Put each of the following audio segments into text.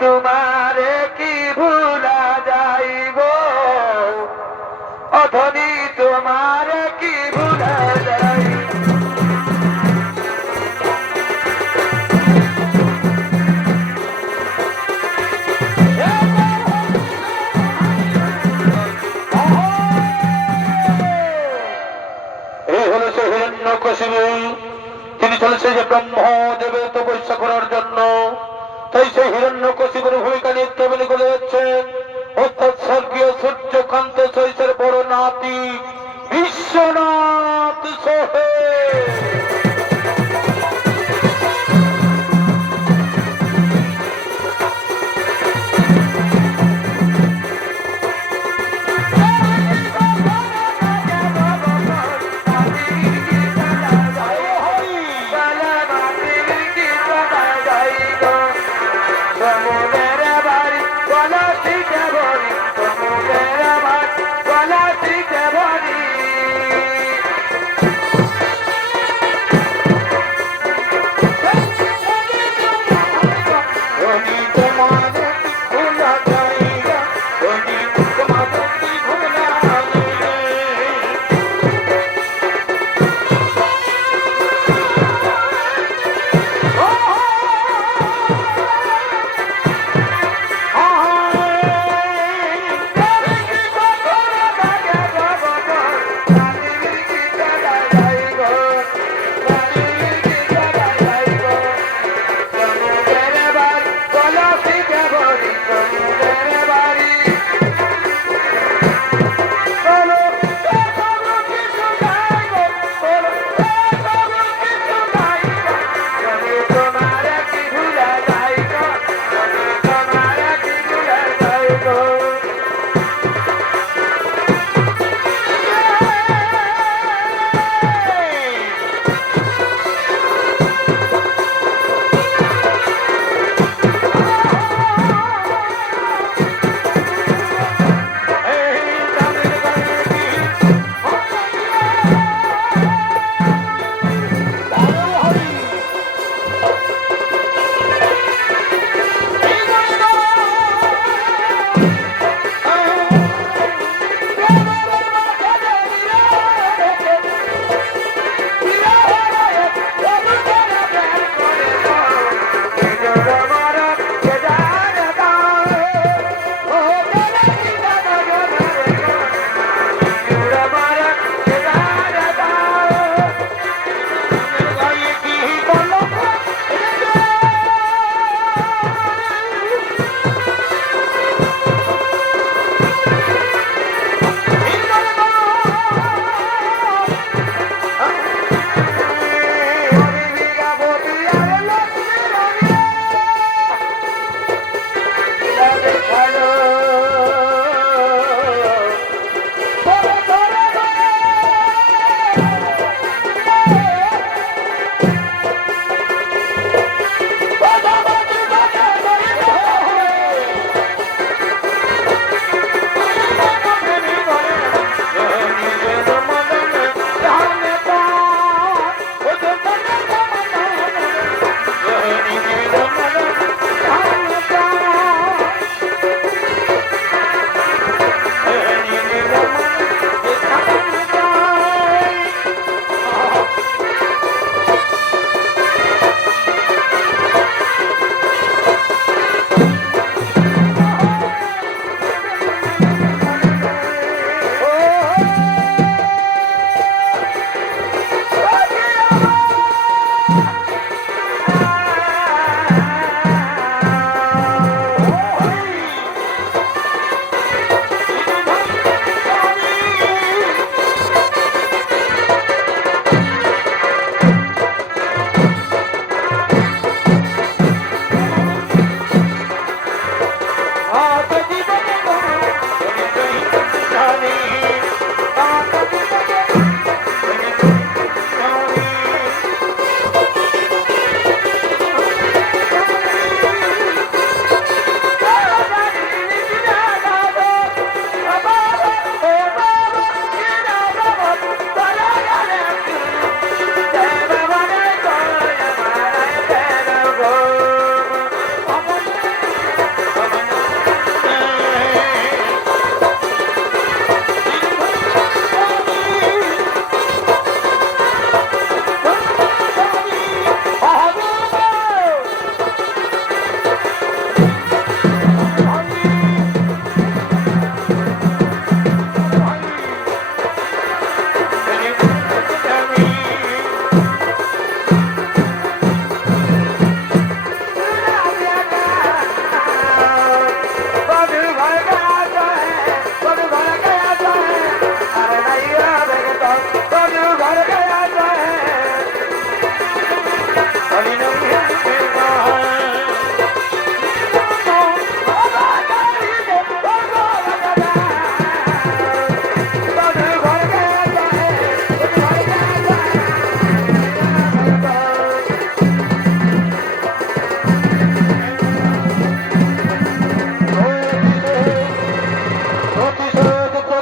তোমারে কি ভুলা যাইব, অধনি তোমারে কি ভুলা যাইব। এই হলো সে হিরণ্যকশিপু, তিনি চলেছে যে ব্রহ্মদেবের তপস্যা করার জন্য। তাই সেই হিরণ্যকশিপুর ভূমিকা নিত্য বলে করে যাচ্ছেন অর্থাৎ স্বর্গীয় সূর্যকান্ত সৈসের বড় নাতি বিশ্বনাথ সোহে।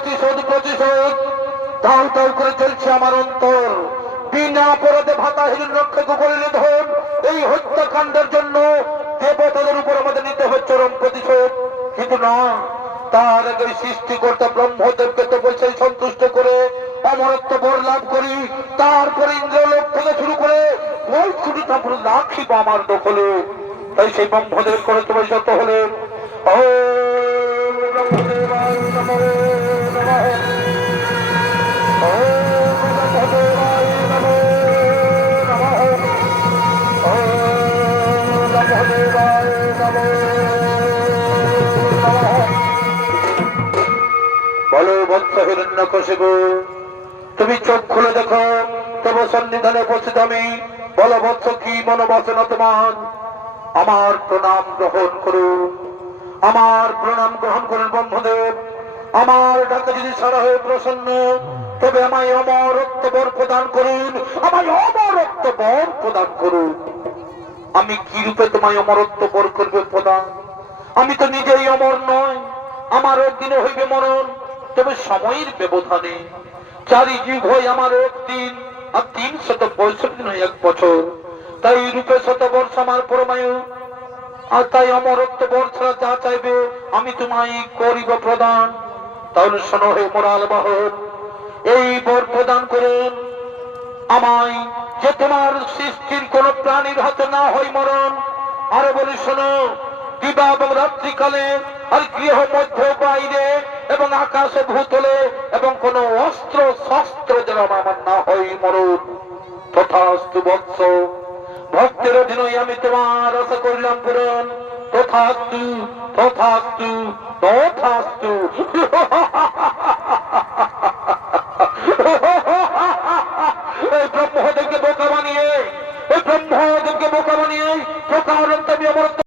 প্রতিশোধ প্রতিশোধ দাউ দাউ করে চলছে আমার অন্তর। বিনা অপরাধে ভাতা হিরণ্যকশিপু করে নিধন, এই হত্যাকাণ্ডের জন্য দেবতাদের উপর আমাদের নিতে হবে চরম প্রতিশোধ। কিন্তু না, তার আগে সৃষ্টিকর্তা ব্রহ্মদেবকে তো বলছে সন্তুষ্ট করে অমরত্ব বর লাভ করি, তারপরে ইন্দ্রলোক থেকে শুরু করে বৈকুণ্ঠ রাখিব আমার দখলে। তাই সেই ব্রহ্মদেব করে তোমার যত হলে ও ব্রহ্মদেবায় নমো নমঃ, ও ব্রহ্মদেবায় নমো নমঃ, ও ব্রহ্মদেবায় নমো নমঃ। বলো বৎস হিরণ্যকশিপু, তুমি চোখ খুলে দেখো, তব সন্নিধানে উপস্থিত আমি। বলো বৎস, কি মনোবাসনা তোমার? আমার প্রণাম গ্রহণ করুন, আমার প্রণাম গ্রহণ করুন ব্রহ্মদেব। আমার ডাকে যদি সারা হয়ে প্রসন্ন, তবে আমায় অমরত্ব বর প্রদান করুন, আমায় অমরত্ব বর প্রদান করুন। আমি কি রূপে তোমায় অমরত্ব বর করবে প্রদান? আমি তো নিজেই অমর নয়, আমার একদিনে হইবে মরণ, তবে সময়ের ব্যবধানে। চারি যুগ হয় আমার একদিন, আর 365 দিন হয় 1 বছর। তাই রূপে 100 বর্ষ আমার পরমায়ু, আর তাই অমরত্ব বর ছাড়া যা চাইবে আমি তোমায় করিব প্রদান। তাহলে শোনো হে মোরাল বাহন, এই বর প্রদান করুন আমায়, যে তোমার সৃষ্টির কোন প্রাণীর হাতে না হয় মরণ। আরো বলি শোনো, দিবা এবং রাত্রিকালে, আর গৃহ মধ্য বাইরে এবং আকাশে ভূতলে, এবং কোন অস্ত্র শস্ত্র যেন আমার না হয় মরণ। তথাস্তু বৎস, ভক্তের অধীনই আমি তোমার আশা করলাম পূরণ। তথাস্তু তথাস্তু তথাস্তু। এই ব্রহ্মদেব